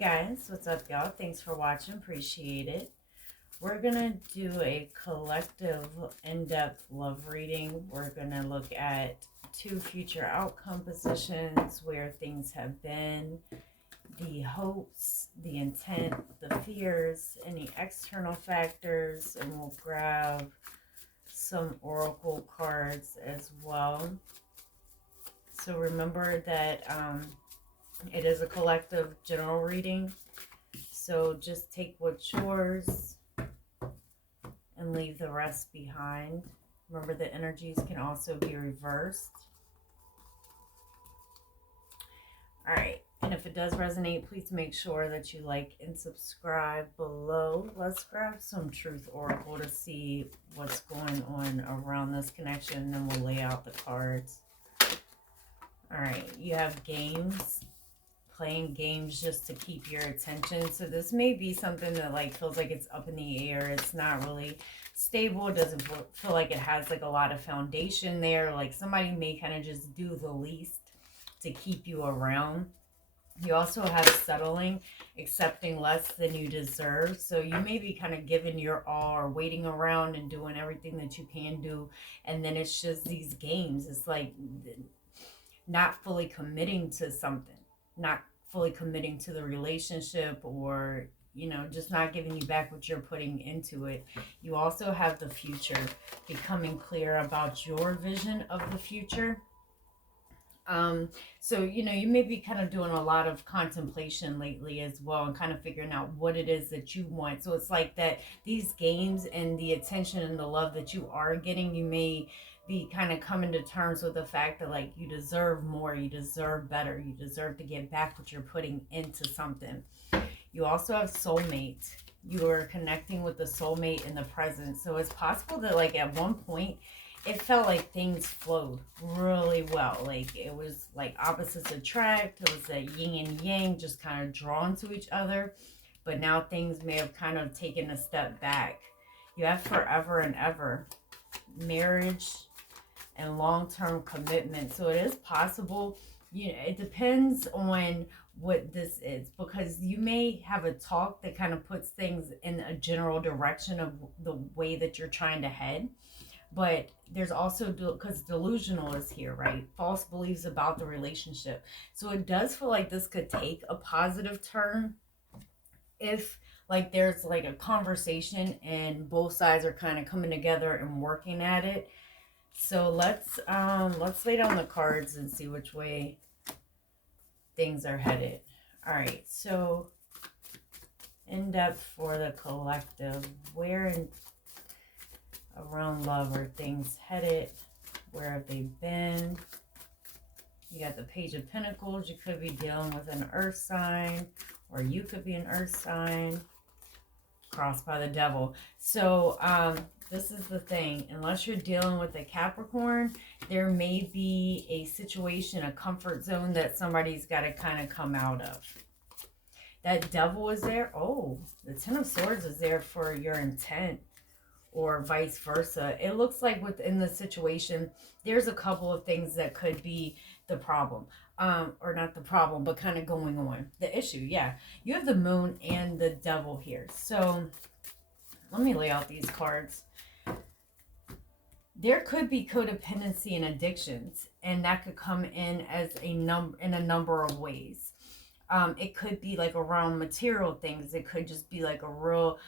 guys, what's up, y'all? Thanks for watching. Appreciate it. We're gonna do a collective in-depth love reading. We're gonna look at 2 future outcome positions, where things have been, the hopes, the intent, the fears, any external factors, and we'll grab some oracle cards as well. So remember that it is a collective general reading, so just take what's yours and leave the rest behind. Remember, the energies can also be reversed. All right, and if it does resonate, please make sure that you like and subscribe below. Let's grab some Truth Oracle to see what's going on around this connection, and then we'll lay out the cards. All right, you have games. Playing games just to keep your attention. So this may be something that like feels like it's up in the air. It's not really stable. It doesn't feel like it has like a lot of foundation there. Like somebody may kind of just do the least to keep you around. You also have settling, accepting less than you deserve. So you may be kind of giving your all or waiting around and doing everything that you can do. And then it's just these games. It's like not fully committing to something. Not fully committing to the relationship, or just not giving you back what you're putting into it. You also have the future, becoming clear about your vision of the future. So you may be kind of doing a lot of contemplation lately as well, and kind of figuring out what it is that you want. So it's like that these games and the attention and the love that you are getting, you may be kind of coming to terms with the fact that like you deserve more, you deserve better, you deserve to get back what you're putting into something. You also have soulmate. You are connecting with the soulmate in the present. So it's possible that like at one point it felt like things flowed really well. Like it was like opposites attract. It was a yin and yang just kind of drawn to each other. But now things may have kind of taken a step back. You have forever and ever. Marriage and long-term commitment. So it is possible, it depends on what this is, because you may have a talk that kind of puts things in a general direction of the way that you're trying to head. But there's also, because delusional is here, right? False beliefs about the relationship. So it does feel like this could take a positive turn if like there's like a conversation and both sides are kind of coming together and working at it. So let's lay down the cards and see which way things are headed. All right, so in depth for the collective, where in around love are things headed? Where have they been? You got the Page of Pentacles. You could be dealing with an earth sign, or you could be an earth sign. Crossed by the Devil. So this is the thing, unless you're dealing with a Capricorn, there may be a situation, a comfort zone that somebody's got to kind of come out of. That Devil is there. Oh, the Ten of Swords is there for your intent, or vice versa. It looks like within the situation, there's a couple of things that could be the problem. Or not the problem, but kind of going on. The issue, yeah. You have the Moon and the Devil here. So let me lay out these cards. There could be codependency and addictions, and that could come in as in a number of ways. It could be like around material things. It could just be like a real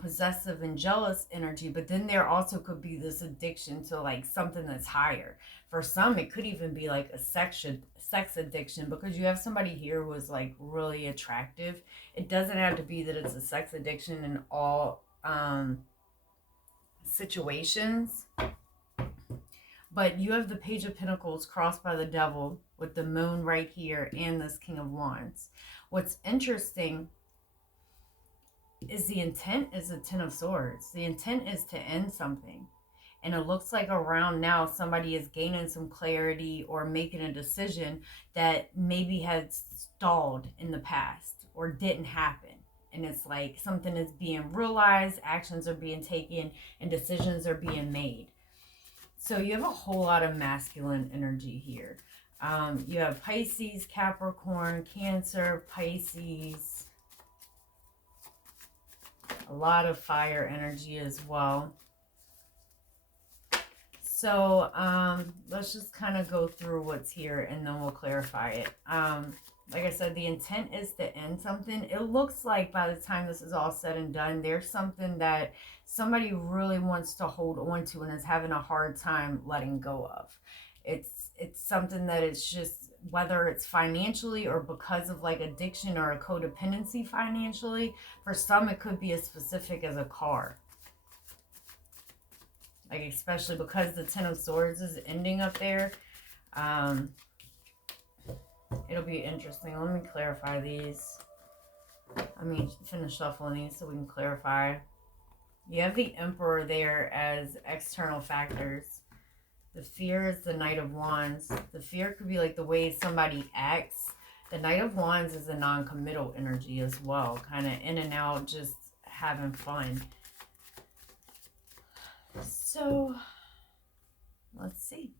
possessive and jealous energy, but then there also could be this addiction to like something that's higher. For some, it could even be like a sex addiction, because you have somebody here who is like really attractive. It doesn't have to be that it's a sex addiction in all situations. But you have the Page of Pentacles crossed by the Devil with the Moon right here and this King of Wands. What's interesting is the intent is the Ten of Swords. The intent is to end something. And it looks like around now somebody is gaining some clarity or making a decision that maybe had stalled in the past or didn't happen. And it's like something is being realized, actions are being taken, and decisions are being made. So you have a whole lot of masculine energy here. You have Pisces, Capricorn, Cancer, Pisces, A lot of fire energy as well. So let's just kind of go through what's here and then we'll clarify it. Like I said, the intent is to end something. It looks like by the time this is all said and done, there's something that somebody really wants to hold on to and is having a hard time letting go of. It's something that it's just, whether it's financially or because of like addiction or a codependency financially. For some, it could be as specific as a car. Like, especially because the Ten of Swords is ending up there. It'll be interesting. Let me clarify these. Finish shuffling these so we can clarify. You have the Emperor there as external factors. The fear is the Knight of Wands. The fear could be like the way somebody acts. The Knight of Wands is a non-committal energy as well. Kind of in and out, just having fun. So, let's see.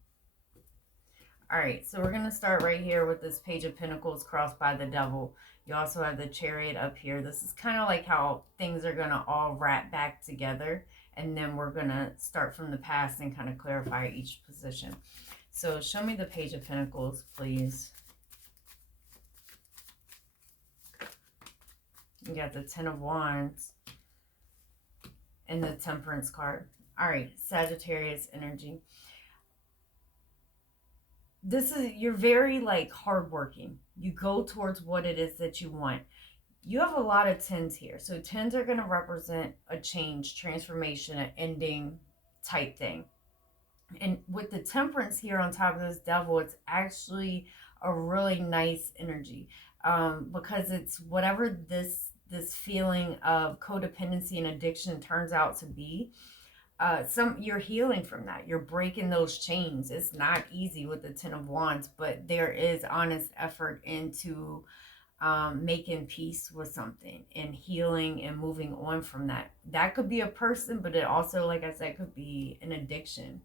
Alright, so we're going to start right here with this Page of Pentacles crossed by the Devil. You also have the Chariot up here. This is kind of like how things are going to all wrap back together. And then we're going to start from the past and kind of clarify each position. So show me the Page of Pentacles, please. You got the Ten of Wands and the Temperance card. All right, Sagittarius energy. You're very like hardworking. You go towards what it is that you want. You have a lot of tens here. So tens are going to represent a change, transformation, an ending type thing. And with the Temperance here on top of this Devil, it's actually a really nice energy. Because it's whatever this feeling of codependency and addiction turns out to be. You're healing from that. You're breaking those chains. It's not easy with the Ten of Wands, but there is honest effort into making peace with something and healing and moving on from that. That could be a person, but it also, like I said, could be an addiction.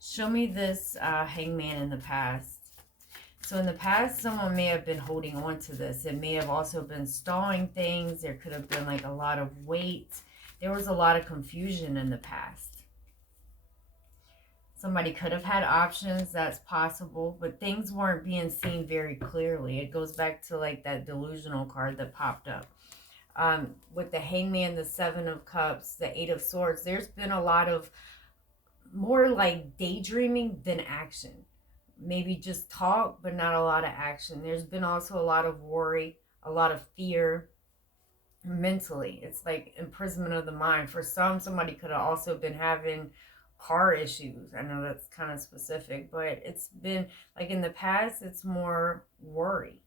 Show me this Hangman in the past. So in the past, someone may have been holding on to this. It may have also been stalling things. There could have been like a lot of weight. There was a lot of confusion in the past. Somebody could have had options, that's possible, but things weren't being seen very clearly. It goes back to like that delusional card that popped up. With the Hangman, the Seven of Cups, the Eight of Swords, there's been a lot of more like daydreaming than action. Maybe just talk, but not a lot of action. There's been also a lot of worry, a lot of fear. Mentally, it's like imprisonment of the mind. For somebody could have also been having car issues. I know that's kind of specific, but it's been like in the past, it's more worry.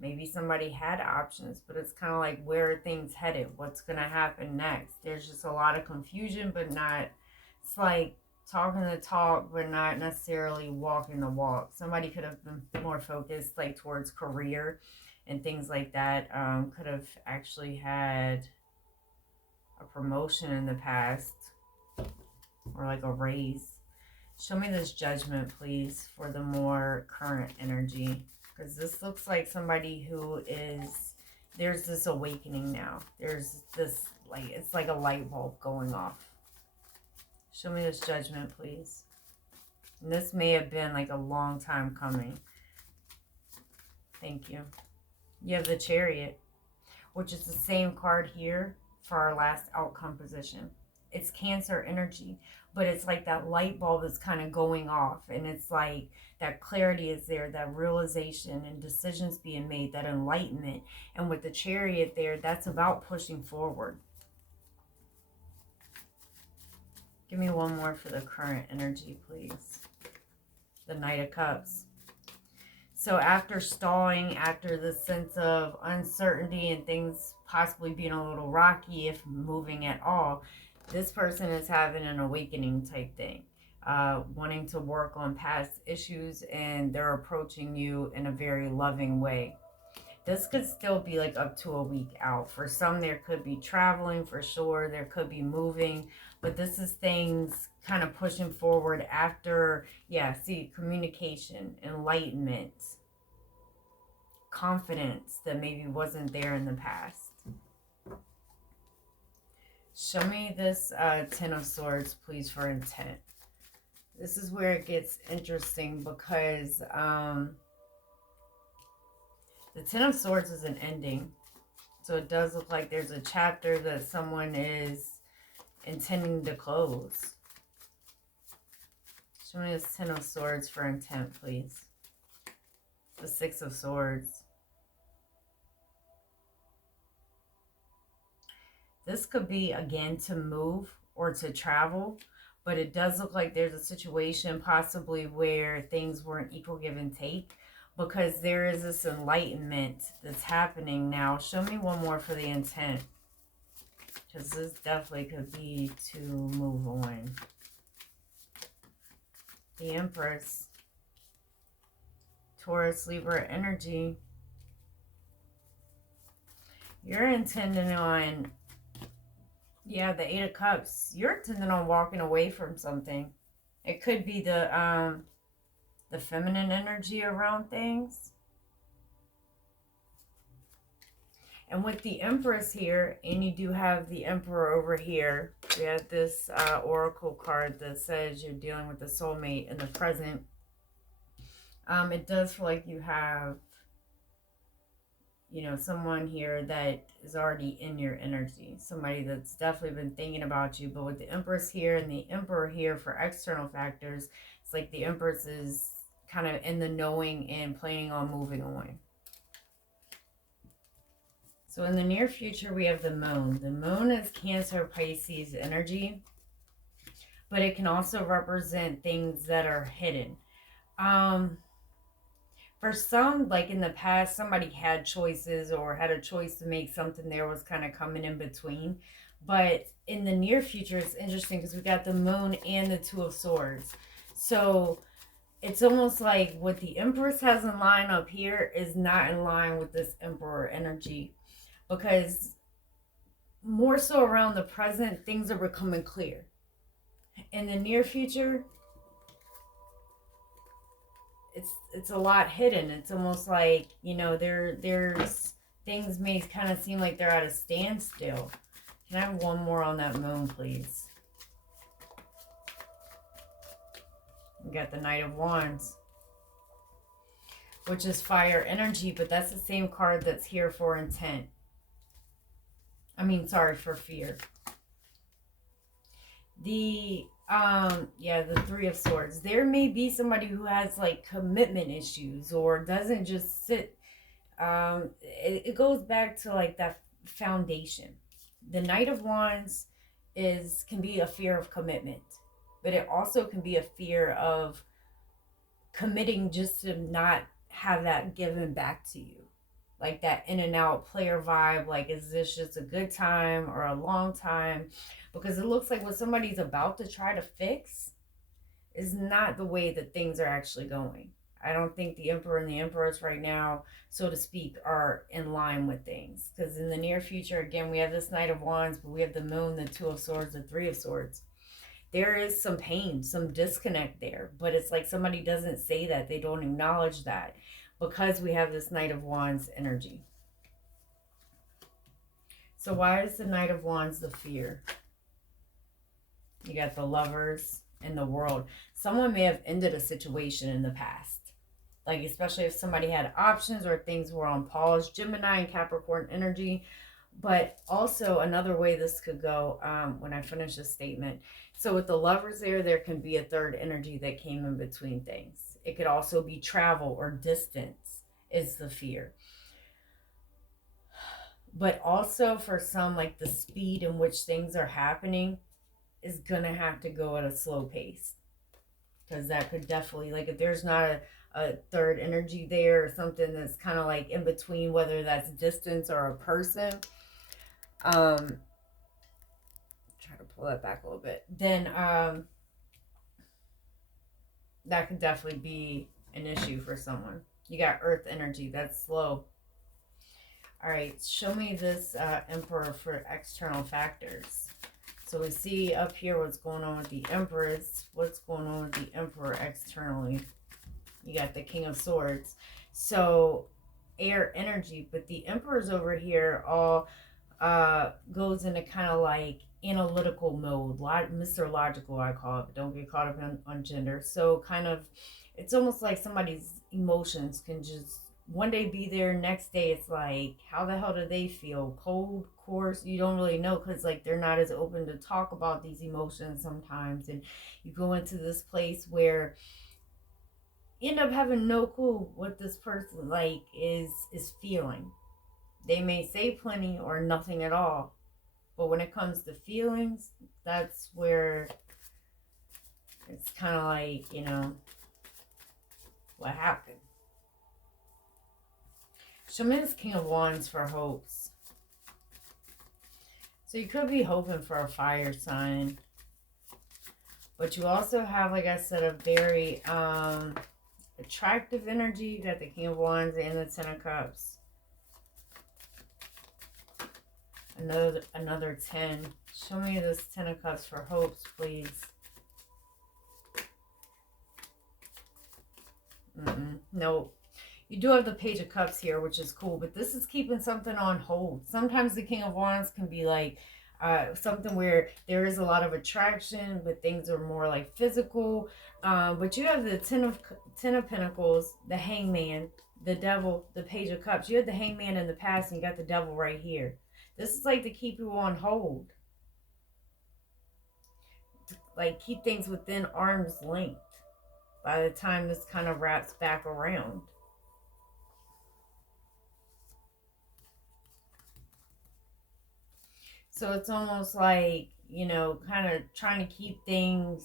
Maybe somebody had options, but it's kind of like, where are things headed? What's going to happen next? There's just a lot of confusion, but not, it's like talking the talk, but not necessarily walking the walk. Somebody could have been more focused like towards career and things like that. Could have actually had a promotion in the past or like a raise. Show me this Judgment, please, for the more current energy. Because this looks like somebody who is, there's this awakening now. There's this, like, it's like a light bulb going off. Show me this Judgment, please. And this may have been like a long time coming. Thank you. You have the Chariot, which is the same card here for our last outcome position. It's Cancer energy, but it's like that light bulb is kind of going off, and it's like that clarity is there, that realization and decisions being made, that enlightenment. And with the Chariot there, that's about pushing forward. Give me one more for the current energy, please. The Knight of Cups. So after stalling, after the sense of uncertainty and things possibly being a little rocky, if moving at all, this person is having an awakening type thing. Wanting to work on past issues, and they're approaching you in a very loving way. This could still be like up to a week out. For some, there could be traveling for sure. There could be moving. But this is things kind of pushing forward after, communication, enlightenment, confidence that maybe wasn't there in the past. Show me this Ten of Swords, please, for intent. This is where it gets interesting because the Ten of Swords is an ending. So it does look like there's a chapter that someone is intending to close. Show me this Ten of Swords for intent, please. The Six of Swords. This could be, again, to move or to travel, but it does look like there's a situation possibly where things weren't equal give and take, because there is this enlightenment that's happening now. Show me one more for the intent, because this definitely could be to move on. The Empress. Taurus, Libra energy. You're intending on... Yeah, the Eight of Cups. You're intending on walking away from something. It could be the feminine energy around things. And with the Empress here, and you do have the Emperor over here, we have this oracle card that says you're dealing with a soulmate in the present. It does feel like you have, you know, someone here that is already in your energy. Somebody that's definitely been thinking about you. But with the Empress here and the Emperor here for external factors, it's like the Empress is kind of in the knowing and planning on moving on. So in the near future, we have the Moon. The Moon is Cancer, Pisces energy, but it can also represent things that are hidden. For some, like in the past, somebody had choices or had a choice to make, something there was kind of coming in between. But in the near future, it's interesting because we got the Moon and the Two of Swords. So it's almost like what the Empress has in line up here is not in line with this Emperor energy. Because more so around the present, things are becoming clear. In the near future, it's a lot hidden. It's almost like, you know, there's things may kind of seem like they're at a standstill. Can I have one more on that Moon, please? We got the Knight of Wands, which is fire energy, but that's the same card that's here for intent. For fear. The Three of Swords. There may be somebody who has like commitment issues or doesn't just sit. It goes back to like that foundation. The Knight of Wands can be a fear of commitment, but it also can be a fear of committing just to not have that given back to you. Like that in and out player vibe. Like, is this just a good time or a long time? Because it looks like what somebody's about to try to fix is not the way that things are actually going. I don't think the Emperor and the Empress right now, so to speak, are in line with things. Because in the near future, again, we have this Knight of Wands, but we have the Moon, the Two of Swords, the Three of Swords. There is some pain, some disconnect there. But it's like somebody doesn't say that. They don't acknowledge that. Because we have this Knight of Wands energy. So why is the Knight of Wands the fear? You got the Lovers and the World. Someone may have ended a situation in the past. Like, especially if somebody had options or things were on pause. Gemini and Capricorn energy. But also another way this could go when I finish this statement. So with the Lovers there can be a third energy that came in between things. It could also be travel or distance is the fear. But also for some, like the speed in which things are happening is going to have to go at a slow pace. Because that could definitely, like if there's not a third energy there or something that's kind of like in between, whether that's distance or a person. Try to pull that back a little bit. Then that could definitely be an issue for someone. You got Earth energy. That's slow. All right. Show me this Emperor for external factors. So we see up here what's going on with the Empress. What's going on with the Emperor externally? You got the King of Swords. So air energy. But the Emperor's over here all goes into kind of like analytical mode, Mr. Logical, I call it, but don't get caught up on gender. So kind of, it's almost like somebody's emotions can just one day be there, next day it's like, how the hell do they feel? Cold, course, you don't really know, because like they're not as open to talk about these emotions sometimes, and you go into this place where you end up having no clue what this person like is feeling. They may say plenty or nothing at all, but when it comes to feelings, that's where it's kind of like, what happened. Show me this King of Wands for hopes. So you could be hoping for a fire sign, but you also have, like I said, a very attractive energy. You got the King of Wands and the Ten of Cups. Another 10. Show me this 10 of Cups for hopes, please. Nope. You do have the Page of Cups here, which is cool, but this is keeping something on hold. Sometimes the King of Wands can be like something where there is a lot of attraction, but things are more like physical. But you have the Ten of Pentacles, the Hangman, the Devil, the Page of Cups. You had the Hangman in the past, and you got the Devil right here. This is like to keep you on hold. Like keep things within arm's length by the time this kind of wraps back around. So it's almost like, kind of trying to keep things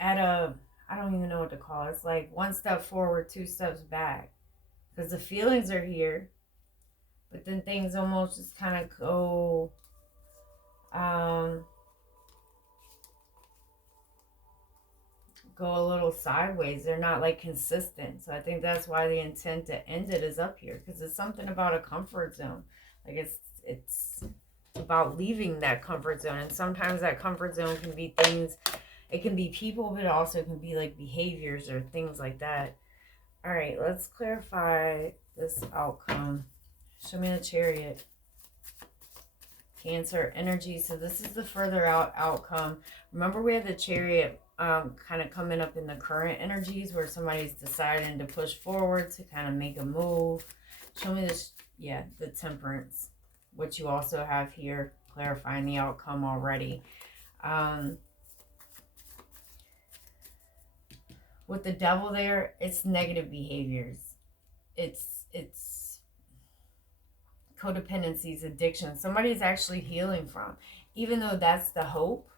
at I don't even know what to call it. It's like one step forward, two steps back. Because the feelings are here, but then things almost just kind of go, go a little sideways. They're not like consistent. So I think that's why the intent to end it is up here. Because it's something about a comfort zone. Like it's about leaving that comfort zone, and sometimes that comfort zone can be things, it can be people, but it also can be like behaviors or things like that. All right, let's clarify this outcome. Show me the Chariot. Cancer energy. So this is the further out outcome. Remember, we had the Chariot kind of coming up in the current energies where somebody's deciding to push forward to kind of make a move. Show me this. Yeah, the Temperance, which you also have here, clarifying the outcome already. With the Devil there, it's negative behaviors. It's codependencies, addiction. Somebody's actually healing from. Even though that's the hope,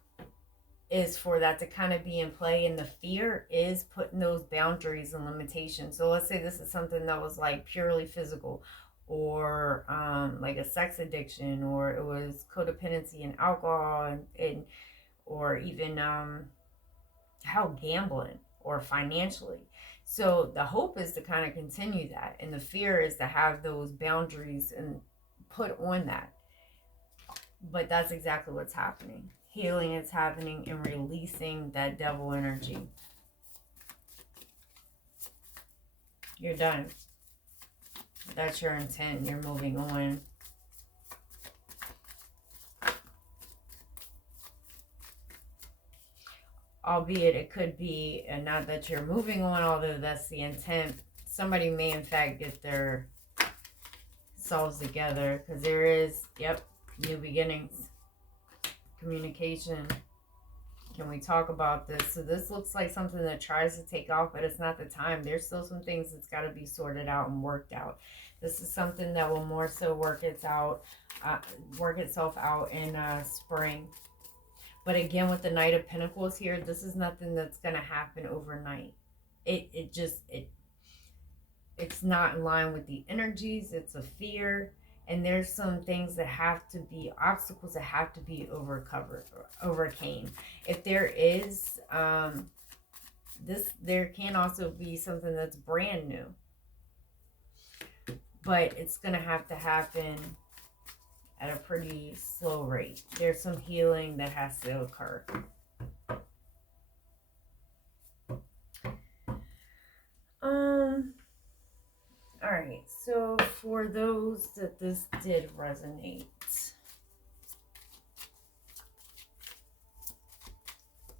is for that to kind of be in play, and the fear is putting those boundaries and limitations. So let's say this is something that was like purely physical, or like a sex addiction, or it was codependency and alcohol, and or even how gambling or financially. So the hope is to kind of continue that, and the fear is to have those boundaries and put on that. But that's exactly what's happening. Healing is happening and releasing that Devil energy. You're done. That's your intent. You're moving on. Albeit it could be, and not that you're moving on, although that's the intent. Somebody may in fact get their selves together, because there is, new beginnings. Communication. Can we talk about this? So this looks like something that tries to take off, but it's not the time. There's still some things that's got to be sorted out and worked out. This is something that will more so work itself out in spring. But again, with the Knight of Pentacles here, this is nothing that's going to happen overnight. It's not in line with the energies. It's a fear. And there's some things that have to be, obstacles that have to be overcame. If there is, there can also be something that's brand new. But it's going to have to happen at a pretty slow rate. There's some healing that has to occur. All right, so for for those that this did resonate,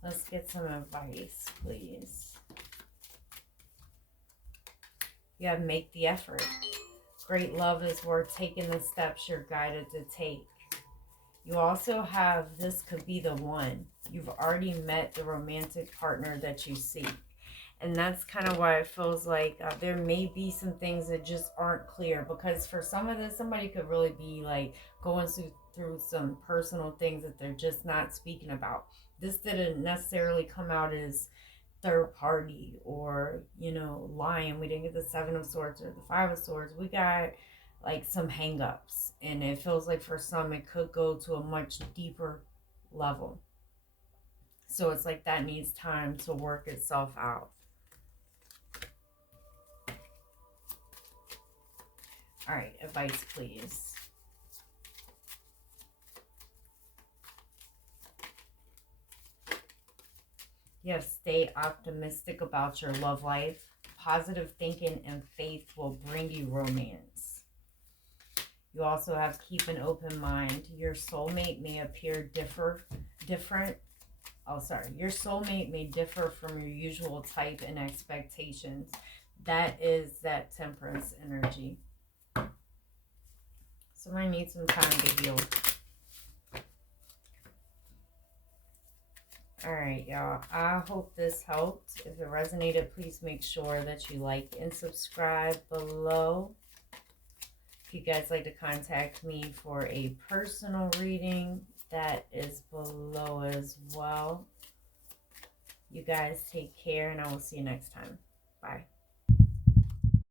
let's get some advice, please. You have to make the effort. Great love is worth taking the steps you're guided to take. You also have, this could be the one. You've already met the romantic partner that you seek. And that's kind of why it feels like there may be some things that just aren't clear. Because for some of this, somebody could really be like going through some personal things that they're just not speaking about. This didn't necessarily come out as third party or, you know, lying. We didn't get the Seven of Swords or the Five of Swords. We got like some hang-ups, and it feels like for some it could go to a much deeper level. So it's like that needs time to work itself out. All right, advice, please. Yes, stay optimistic about your love life. Positive thinking and faith will bring you romance. You also have keep an open mind. Your soulmate may appear different. Oh, sorry. Your soulmate may differ from your usual type and expectations. That is that Temperance energy. Somebody needs some time to heal. All right, y'all. I hope this helped. If it resonated, please make sure that you like and subscribe below. If you guys like to contact me for a personal reading, that is below as well. You guys take care, and I will see you next time. Bye.